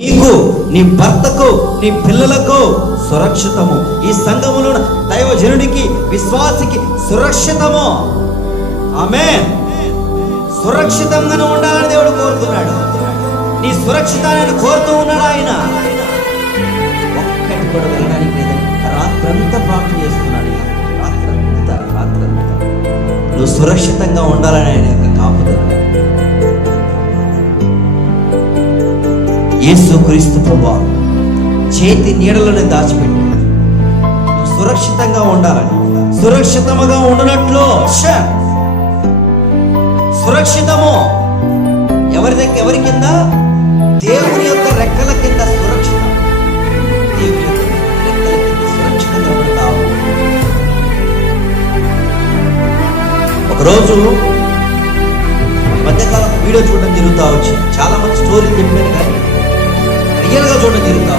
నీకు నీ భర్తకు నీ పిల్లలకు సురక్షితము. ఈ సంఘములో దైవజనుడికి విశ్వాసికి సురక్షితము. ఆమె సురక్షితంగానే ఉండాలని దేవుడు కోరుతున్నాడు. నీ సురక్షితాన్ని కోరుతూ ఉన్నాడు ఆయన. ఒక్కటి కూడా వెళ్ళడానికి లేదు. రాత్రంతా ప్రార్థన చేస్తున్నాడు రాత్రంతా రాత్రంతా. నువ్వు సురక్షితంగా ఉండాలని ఆయన యేసు క్రీస్తు ప్రభా చేతి నీడలను దాచిపెట్టి. సురక్షితంగా ఉండాలని సురక్షితముగా ఉండనట్లు సురక్షితము ఎవరి దగ్గర ఎవరి కింద? దేవుని యొక్క రెక్కల కింద సురక్షితం. దేవుని యొక్క రెక్కల కింద సురక్షితంగా ఉంటావు. ఒకరోజు మధ్యకాలం వీడియో చూడడం జరుగుతా వచ్చి చాలా మంది స్టోరీలు చెప్పాను కానీ రియల్గా చూడడం జరుగుతా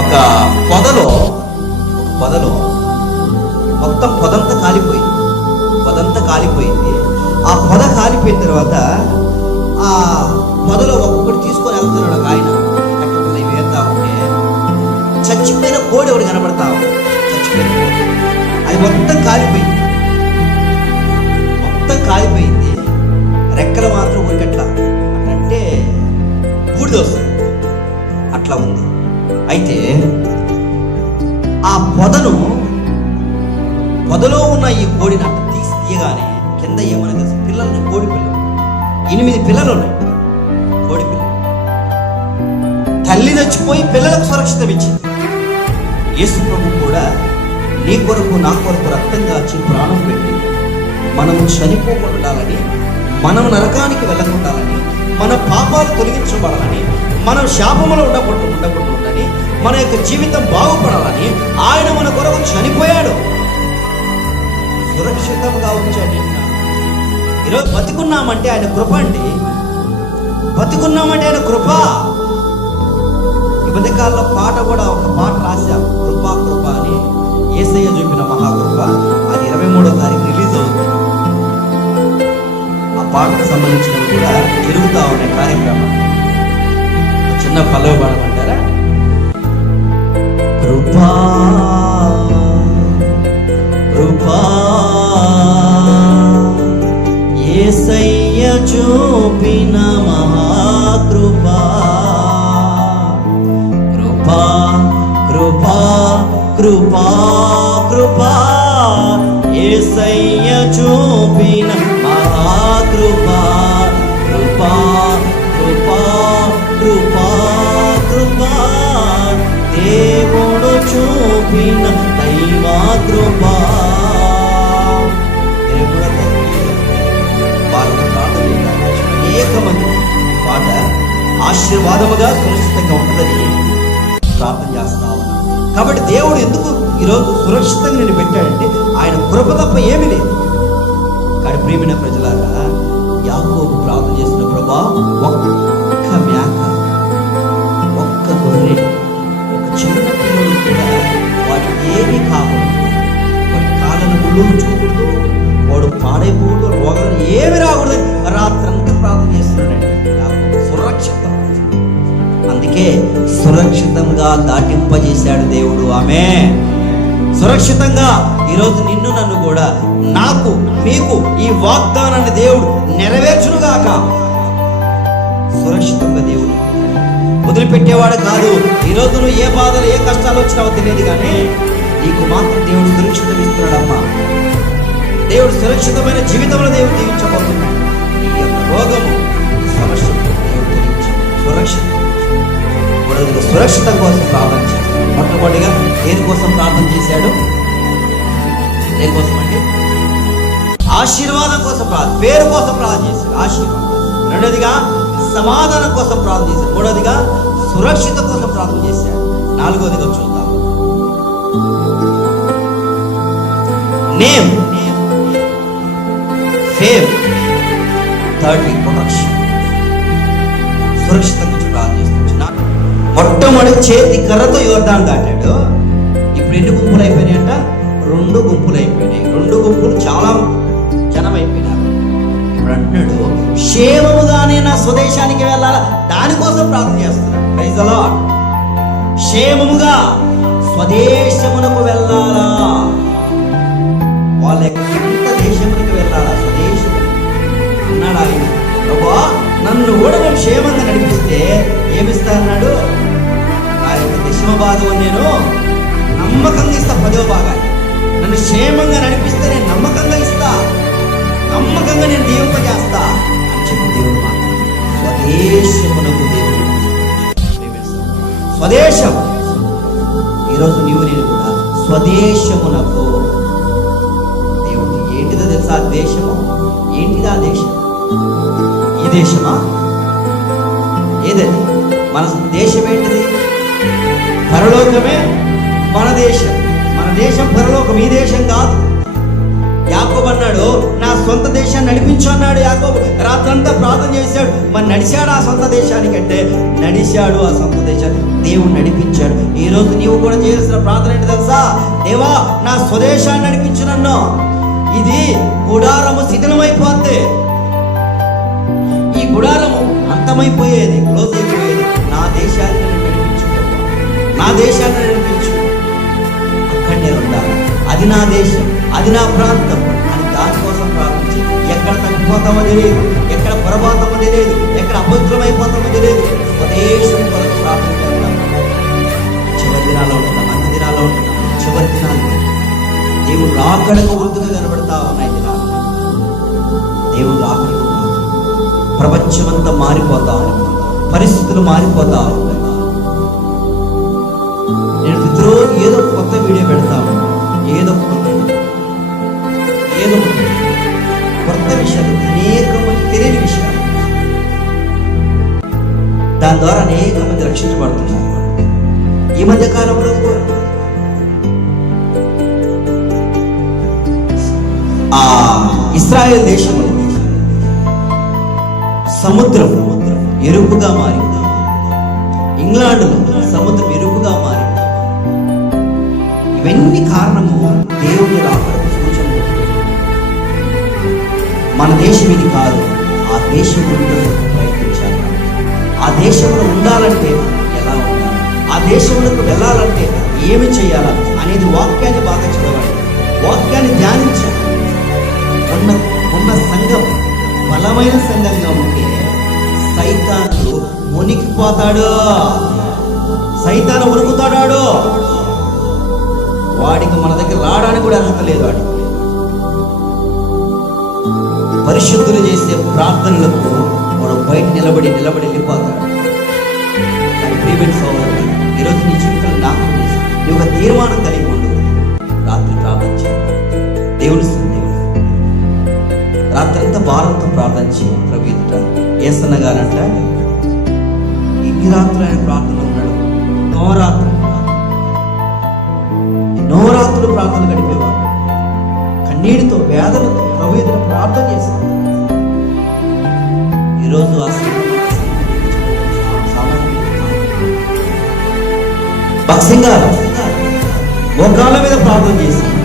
ఒక పొదలో ఒక పొదలో మొత్తం పొదంతా కాలిపోయింది. పొదంతా కాలిపోయింది. ఆ పొద కాలిపోయిన తర్వాత ఆ పొదలో ఒక్కొక్కటి తీసుకొని వెళ్తున్నాడు ఒక ఆయన. కట్టుకున్న వేద్దా ఉంటే చచ్చిపోయిన కోడి ఒకటి కనబడతా చచ్చిపోయిన అది మొత్తం కాలిపోయింది. మొత్తం కాలిపోయింది. బూడిద వస్తుంది. అట్లా ఉంది. అయితే ఆ పొదను పొదలో ఉన్న ఈ కోడిని అట్ట తీసి తీయగానే కింద ఏమని తెలుసు? పిల్లల్ని కోడి పిల్లలు ఎనిమిది పిల్లలు ఉన్నాయి. కోడి పిల్లలు తల్లి చచ్చిపోయి పిల్లలకు సురక్షితం ఇచ్చింది. యేసు ప్రభు కూడా నీ కొరకు నా కొరకు రక్తం కాచి ప్రాణం పెట్టి మనము చనిపోకుండా ఉండాలని మనం నరకానికి వెళ్ళకుండాలని మన పాపాలు తొలగించబడాలని మనం శాపములో ఉండకూడదు ఉండకూడదని మన యొక్క జీవితం బాగుపడాలని ఆయన మన కొరకు చనిపోయాడు. సురక్షితంగా ఉంచాడు. ఈరోజు బతుకున్నామంటే ఆయన కృప అండి. బతికున్నామంటే ఆయన కృప. ఈ కాలంలో పాట కూడా ఒక పాట రాశాం కృప కృప అని. ఏసయ్య చూపిన మహాకృప. అది ఇరవై మూడో తారీఖు పాటకు సంబంధించినవి కూడా జరుగుతా ఉన్నాయి కార్యక్రమం. చిన్న పల్లవి పాడమంటారా కృపా కృపా ఏసయ్య చూపిన మహాకృపా. కృపా కృపా కృపా కృపా ఏసయ్య చూపిన చూపిన దైవా కృపా. ఇరవై ప్రార్థన పాట ఆశీర్వాదముగా సురక్షితంగా ఉంటుందని ప్రార్థన చేస్తా ఉన్నాను కాబట్టి దేవుడు ఎందుకు ఈరోజు సురక్షితంగా నేను పెట్టాడంటే ఆయన కృప తప్ప ఏమీ లేదు. కానీ ప్రియమైన ప్రజలారా యాకోబు ప్రార్థన చేసిన ప్రభా ఒక్క అందుకే సురక్షితంగా దాటింపజేశాడు దేవుడు. ఆమె సురక్షితంగా ఈరోజు నిన్ను నన్ను కూడా నాకు మీకు ఈ వాగ్దానాన్ని దేవుడు నెరవేర్చునుగాక. సురక్షితంగా దేవుడు. వదిలిపెట్టేవాడు కాదు. ఈరోజు నువ్వు ఏ బాధలు ఏ కష్టాలు వచ్చినావో తెలియదు కానీ నీకు మాత్రం దేవుడు సురక్షితం ఇస్తున్నాడమ్మా. దేవుడు సురక్షితమైన జీవితంలో దేవుడు జీవించబోతున్నాడు నీ యొక్క రోగము సమస్య దేవుడు సురక్షితం. మూడవదిగా సురక్షిత కోసం ప్రార్థన చేశాడు. మొట్టమొదటిగా దేనికోసం ప్రార్థన చేశాడు? దేనికోసం అంటే ఆశీర్వాదం కోసం ప్రార్థన పేరు కోసం ప్రార్థన చేశాడు. ఆశీర్వాదం రెండోదిగా సమాధానం కోసం ప్రార్థన చేశాడు. మూడోదిగా సురక్షిత కోసం ప్రార్థన చేశాడు. నాలుగోదిగా చూద్దాం. నేమ్. ఫేమ్. థర్డ్ ప్రొటెక్షన్ సురక్షితంగా మొట్టమొదటి చేతి కర్రతో యోర్దాన్ దాటాడు. ఇప్పుడు ఎన్ని గుంపులు అయిపోయినాయంట రెండు గుంపులు అయిపోయినాయి. రెండు గుంపులు చాలా జనం అయిపోయినారు ఇప్పుడు ఇప్పుడు అంటున్నాడు క్షేమముగానే నా స్వదేశానికి వెళ్ళాలా? దానికోసం ప్రార్థన చేస్తున్నాడు ప్రైజ్ ద క్షేమముగా స్వదేశమునకు వెళ్ళాలా? వాళ్ళ నన్ను కూడా నువ్వు క్షేమంగా నడిపిస్తే ఏమిస్తా అన్నాడు? ఆ యొక్క దశమ భాగం నేను నమ్మకంగా ఇస్తా పదో భాగాన్ని. నన్ను క్షేమంగా నడిపిస్తే నేను నమ్మకంగా ఇస్తా నమ్మకంగా నేను దీవింప చేస్తా అని చెప్పి దేవుడు స్వదేశమునకు దేవుడు స్వదేశం. ఈరోజు నీవు నేను కూడా స్వదేశమునకు దేవుడు. ఏంటిదో తెలుసా దేశము? ఏంటిదా దేశం? దేశమా? ఏదది మన దేశం ఏంటిది? పరలోకమే మన దేశం. మన దేశం పరలోకం ఈ దేశం కాదు. యాకోబు అన్నాడు నా సొంత దేశాన్ని నడిపించు అన్నాడు యాకోబు. రాత్రంతా ప్రార్థన చేశాడు. మరి నడిచాడు ఆ సొంత దేశానికి అంటే నడిచాడు ఆ సొంత దేశాన్ని. దేవుడు నడిపించాడు. ఈ రోజు నీవు కూడా చేయాల్సిన ప్రార్థన ఏంటి తెలుసా? దేవా నా స్వదేశాన్ని నడిపించు నన్ను. ఇది గుడారము శిథిలమైపోద్ది గుడారము అంతమైపోయేది క్లోజ్ అయిపోయేది. నా దేశాన్ని నడిపించు నా దేశాన్ని నడిపించు. అక్కడే ఉండాలి. అది నా దేశం అది నా ప్రాంతం అని దానికోసం ప్రార్థించి ఎక్కడ తగ్గిపోతామో తెలియదు ఎక్కడ పొరపాతమో తెలియదు ఎక్కడ అభద్రమైపోతామో తెలియదు. స్వదేశం కొరకు ప్రార్థన చివరి దినాల్లో ఉంటున్నాం అన్ని దినాల్లో ఉంటున్నాం చివరి దినాల్లో. దేవుడు రాకడకు వృద్ధిగా కనబడతా ఉన్నాయి దినాలు. దేవుడు రాకడకు ప్రపంచమంతా మారిపోతా ఉంది. పరిస్థితులు మారిపోతా ఉన్నాయి నేను ప్రతిరోజు ఏదో కొత్త వీడియో పెడతాను ఏదో కొత్త ఏదో కొత్త విషయాలు అనేక తెలియని విషయాలు. దాని ద్వారా అనేక మంది రక్షించబడుతున్నారు. ఈ మధ్య కాలంలో కూడా. ఆ ఇస్రాయేల్ దేశంలో సముద్రం ఎరుపుగా మారింది ఇంగ్లాండ్లో సముద్రం ఎరుపుగా మారింది ఇవన్నీ కారణము దేవుని రాకడకు సూచన మన దేశం ఇది కాదు. ఆ దేశం ఉండడానికి ప్రయత్నించాలి. ఆ దేశంలో ఉండాలంటే ఎలా ఉండాలి? ఆ దేశంలోకి వెళ్ళాలంటే ఏమి చేయాలా అనేది వాక్యాన్ని బాగా చదవాలి. వాక్యాన్ని ధ్యానించాలి. ఉన్న ఉన్న సంఘం బలమైన సంఘంగా ఉంటే సైతాను మునిగిపోతాడు. సైతాను ఉరుకుతాడాడు వాడికి మన దగ్గర రావడానికి కూడా అర్హత లేదు వాడికి. పరిశుద్ధులు చేసే ప్రార్థనలకు వాడు బయట నిలబడి నిలబడి వెళ్ళిపోతాడు. కానీ సోదరుడు ఈరోజు నీ జీవితంలో నాకు ఒక తీర్మానం కలిగి ఉండు. రాత్రి ప్రార్థన చేయి దేవుని భారంతో ప్రార్థన చేయి ప్రభు ఎదుట ఏసన్న గారంట ఇన్ని రాత్రులు ఆయన ప్రార్థన ఉన్నాడు నవరాత్రులు ప్రార్థన గడిపేవారు. కన్నీటితో వేదనతో ప్రభు ఎదుట ప్రార్థన చేశారు ఈరోజు ఆ భక్సింగా మోకాళ్ళ మీద ప్రార్థన చేశారు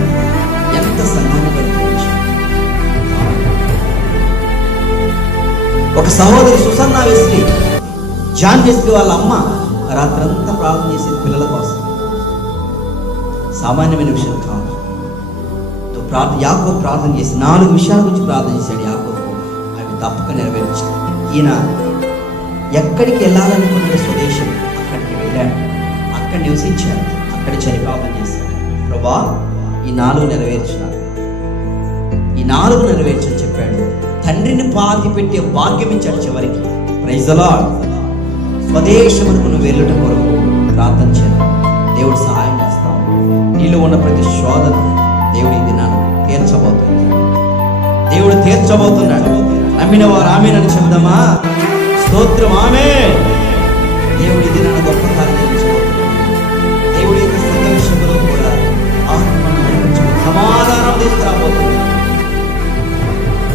ఒక సహోదరి సుసన్నా వెస్లీ జాన్ వెస్లీ వాళ్ళ అమ్మ రాత్రంతా ప్రార్థన చేసేది పిల్లల కోసం. సామాన్యమైన విషయం కాదు. ప్రార్థన యాకో ప్రార్థన చేసి నాలుగు విషయాల గురించి ప్రార్థన చేశాడు యాకో అవి తప్పక నెరవేర్చాడు. ఈయన ఎక్కడికి వెళ్ళాలనుకున్న స్వదేశం అక్కడికి వెళ్ళాడు. అక్కడ నివసించాడు అక్కడ చరిపాపం చేశాడు. ప్రభా ఈ నాలుగు నెరవేర్చినాడు ఈ నాలుగు నెరవేర్చని తండ్రిని పాతి పెట్టే భాగ్యం ఇచ్చాడు చివరికి ప్రైజలా స్వదేశమునకు నువ్వు వెళ్ళట కొరకు ప్రార్థన చేయాలి దేవుడు సహాయం చేస్తావు నీలో ఉన్న ప్రతి శోధన దేవుడి ఈ దినాన్ని తీర్చబోతున్నాడు దేవుడు తీర్చబోతున్నాడు. నమ్మిన వారు ఆమెనని చెబుదామా? స్తోత్రం ఆమె దేవుడి ఈ దినాన్ని గొప్ప కార్యం దేవుడి యొక్క సంఘ విషయంలో కూడా ఆత్మను సమాధానం తీసుకురాబోతుంది.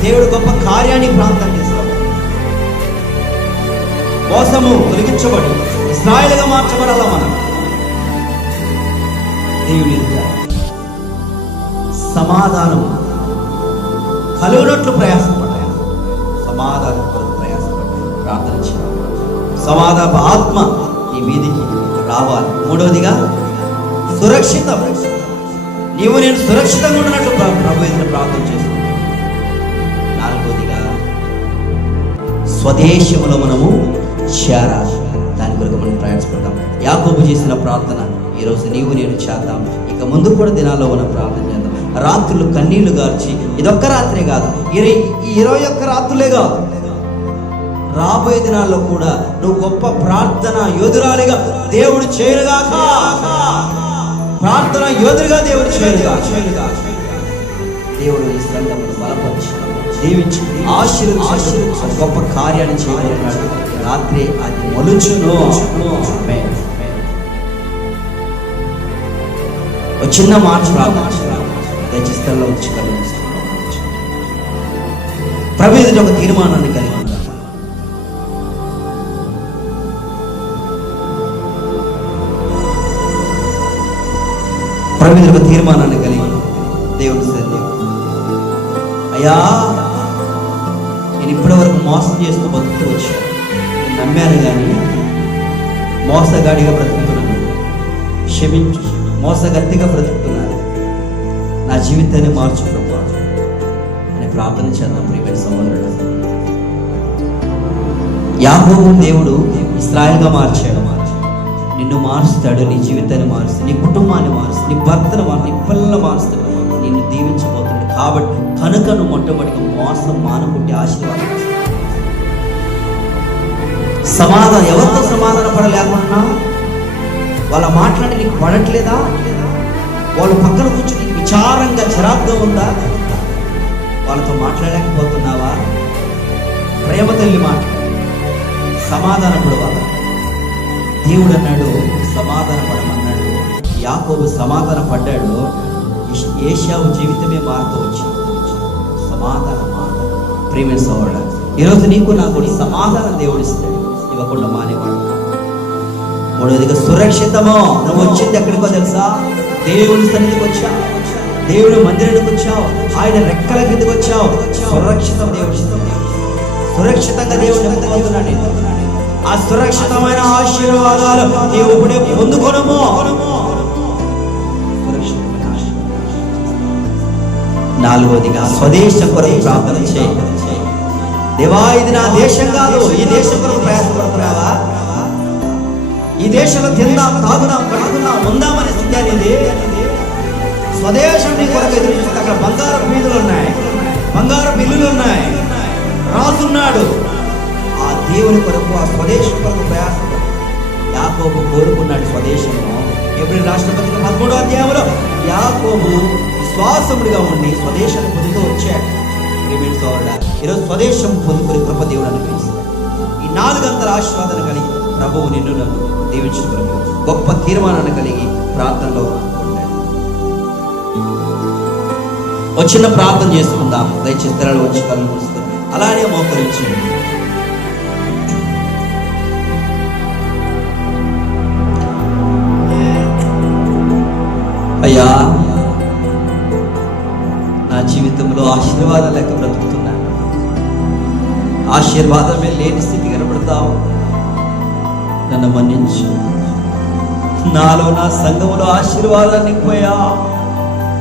దేవుడు గొప్ప కార్యాన్ని ప్రాంతం చేస్తాడు. మోసము తొలగించబడి ఇస్రాయలుగా మార్చబడాల మనం? దేవుని సమాధానం కలుగునట్లు ప్రయాసపడాలి సమాధానం కొరకు ప్రయాసపడ్డాయి? ప్రార్థన చేయాలి. సమాధాన ఆత్మ నీ మీదికి రావాలి. మూడవదిగా సురక్షితం. నీవు నేను సురక్షితంగా ఉన్నట్లు ప్రభు ప్రార్థన చేస్తాను. స్వదేశంలో మనము చేరాలి దాని కొరకు మనం ప్రయాణపడతాం యాకోబు చేసిన ప్రార్థన ఈరోజు నీవు నేను చేద్దాం. ఇక ముందు కూడా దినాల్లో మనం ప్రార్థన చేద్దాం. రాత్రులు కన్నీళ్ళు గార్చి ఇదొక్క రాత్రే కాదు. ఇరవై ఈ ఇరవై ఒక్క రాత్రులే కాదు. రాబోయే దినాల్లో కూడా నువ్వు గొప్ప ప్రార్థన యోధురాలిగా దేవుడు చేయరుగాక ప్రార్థన యోధుడిగా దేవుడు చేయరుగా చేయరుగా దేవుడు ఈ సంఘమును బలపరిచి దీవించి ఆశీర్వదించి గొప్ప కార్యాన్ని చేయబోతున్నాడు రాత్రి అది మలుచును. ఒక చిన్న మాట ప్రార్థన దయచేసి స్థలంలో వచ్చి కళ్ళు ప్రభు ఎదుట ఒక తీర్మానాన్ని కలిగి ఉంటాను ప్రభు ఎదుట ఒక తీర్మానాన్ని కలిగి దేవుడు సరే అయ్యా మోసం చేస్తూ బతుకుతూ వచ్చాను నమ్మాను కానీ మోసగాడిగా బ్రతుకుతున్నాను క్షమించు. మోసగత్తిగా బ్రతుకుతున్నాను నా జీవితాన్ని మార్చు ప్రభు. అని ప్రార్థన చేద్దాం ప్రియమైన సహోదరుడు. యాహోబు దేవుడు ఇస్రాయల్గా మార్చాడు. నిన్ను మారుస్తాడు నీ జీవితాన్ని మారుస్తాడు నీ కుటుంబాన్ని మారుస్తాడు నీ భర్తను మారు నీ పిల్లలు మారుస్తాడు నిన్ను దీవించబోతున్నాడు. కాబట్టి కనుకను నువ్వు మొట్టమొదటిగా మోసం మానుకుంటే ఆశీర్వాదం సమాధానం ఎవరితో సమాధాన పడలేకున్నా వాళ్ళ మాట్లాడి నీకు పడట్లేదా? వాళ్ళు పక్కన కూర్చుని విచారంగా చిరాగ్గా ఉందా? వాళ్ళతో మాట్లాడలేకపోతున్నావా? ప్రేమ తల్లి మాట. సమాధాన పడవాల దేవుడు అన్నాడు సమాధాన పడమన్నాడు. యాకోబు సమాధాన పడ్డాడు. ఏషావు జీవితమే మారుతూ వచ్చింది. సమాధానం ప్రేమ సోదరుడు ఈరోజు నీకు నాకు సమాధానం దేవుడు ఇస్తాడు ఇవ్వకుండా మానేవాడు. మూడవదిగా సురక్షితము? నువ్వు వచ్చింది ఎక్కడికో తెలుసా? దేవుని సన్నిధికి వచ్చావు. దేవుడు మందిరానికి వచ్చావు. ఆయన రెక్కల కిందకి వచ్చావు. సురక్షితం దేవుడు. సురక్షితంగా దేవుడు నింపుతున్నాడు ఆ సురక్షితమైన ఆశీర్వాదాలు నీవు ఇప్పుడే పొందుకోనము. సురక్షితమైన ఆశీర్వాదాలు. నాలుగవదిగా స్వదేశం కొరకు ప్రార్థన చేయి. దేవా ఇది నా దేశం కాదు ఈ దేశం కొరకు ప్రయాసపడుతున్నావా? ఈ దేశంలో తిందాం తాగుదాం కట్టుకుందాం ఉందామని స్థితి అనేది స్వదేశం నీ కొరకు ఎదురు చూస్తే అక్కడ బంగారు వీధులు ఉన్నాయి. బంగారు బిల్లులు ఉన్నాయి. రాజున్నాడు ఆ దేవుని కొరకు ఆ స్వదేశం కొరకు ప్రయాసం యాకోబు కోరుకున్నాడు స్వదేశము ఎప్పుడు రాష్ట్రపతి పదమూడో అధ్యాయంలో యాకోబు విశ్వాసముడిగా ఉండి స్వదేశాన్ని పొందుతూ వచ్చాడు. ప్రియమైన సోదరుడా ఈరోజు స్వదేశం పొందుకుని కృప దేవుడు అనుగ్రహిస్తాడు. ఈ నాలుగంతల ఆశీర్వాదన కలిగి ప్రభువు నిన్ను నన్ను దీవించుకుని గొప్ప తీర్మానాన్ని కలిగి ప్రార్థనలో వచ్చిన ఒక చిన్న ప్రార్థన చేసుకుందాం. దయచేసి తెరలు వచ్చి కళ్ళు మూసుకొని అలానే మోకరించండి అయ్యా నా జీవితంలో ఆశీర్వాదాలు లేక ఆశీర్వాదమే లేని స్థితి కనబడతావు. నన్ను మన్నించు. నాలో నా సంఘములో ఆశీర్వాదాన్ని పోయా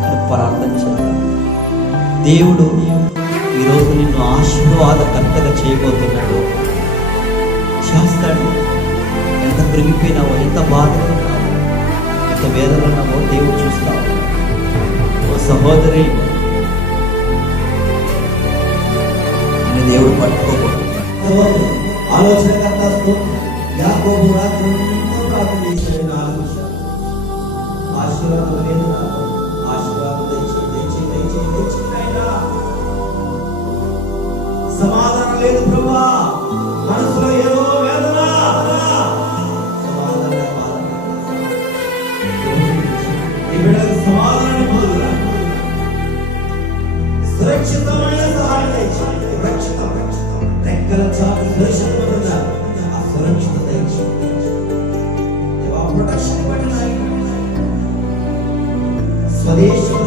అని ప్రార్థన దేవుడు ఈరోజు నిన్ను ఆశీర్వాదకర్తగా చేయబోతున్నాడు. చేస్తాడు. ఎంత కృంగిపోయినావో ఎంత బాధలో ఉన్నావో ఎంత వేదన ఉన్నావో దేవుడు చూస్తావు ఓ సహోదరి నిన్ను దేవుడు పట్టుకోబోతున్నాడు ఆలోచనకర్త యాకోబు రాత్రి ఎంతో ప్రార్థన చేశాడు ఆశీర్వాదం లేదు ఆశీర్వాదం తెచ్చి తెచ్చి తెచ్చి తెచ్చి సమాధానం లేదు ప్రభా మనసులో ఏదో వేదన సమాధానం సమాధానం పొందురా. సురక్షితమైన సహాయం దయచేయి. సురక్షితం, రక్షితం. రెక్కల చాటు సురక్షితం పొందుతారు. ఆ సురక్షిత దయచేయి. దేవా, ప్రొటెక్షన్ ఇవ్వండి నాయనా. స్వదేశంలో నడిపించి లోకం కాదు అక్కడి పిల్లలతో మాట్లాడుతూ ఎక్కడ